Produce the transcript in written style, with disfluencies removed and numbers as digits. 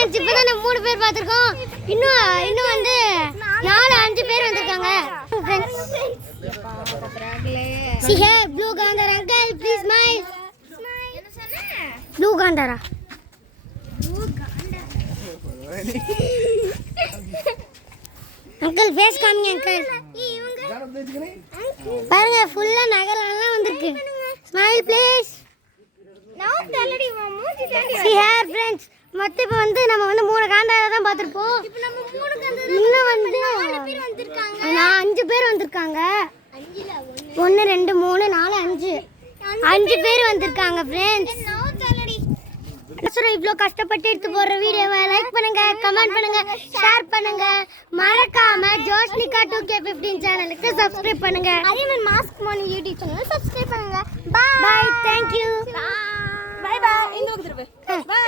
Friends இப்போதான் நம்ம 3 பேர் பார்த்துருக்கோம். இன்னும் வந்து 4-5 பேர் வந்திருக்காங்க. See here, blue Gandhara uncle, please smile. Blue Gandhara. Uncle face காமிங்க அங்கிள். பாருங்க ஃபுல்லா நகரெல்லாம் வந்திருக்கு. Smile please. See here friends, மொத்தம் இப்போ வந்து நம்ம வந்து 3 காந்தாரா தான் பார்த்துருப்போம். இன்னும் வந்து 5 பேர் வந்திருக்காங்க. 1 2 3 4 5 பேர் வந்திருக்காங்க ஃப்ரெண்ட்ஸ். இவ்வளோ கஷ்டப்பட்டு எடுத்து போடுற வீடியோவை லைக் பண்ணுங்க, கமெண்ட் பண்ணுங்க, ஷேர் பண்ணுங்க. மறக்காம ஜோஷ்னிகா 2K15 சேனலுக்கு சப்ஸ்கிரைப் பண்ணுங்க. அதே மாதிரி mask morning YouTube channel subscribe பண்ணுங்க. Bye. Thank you. Bye bye. இந்த பக்கம் திரும்ப. பை.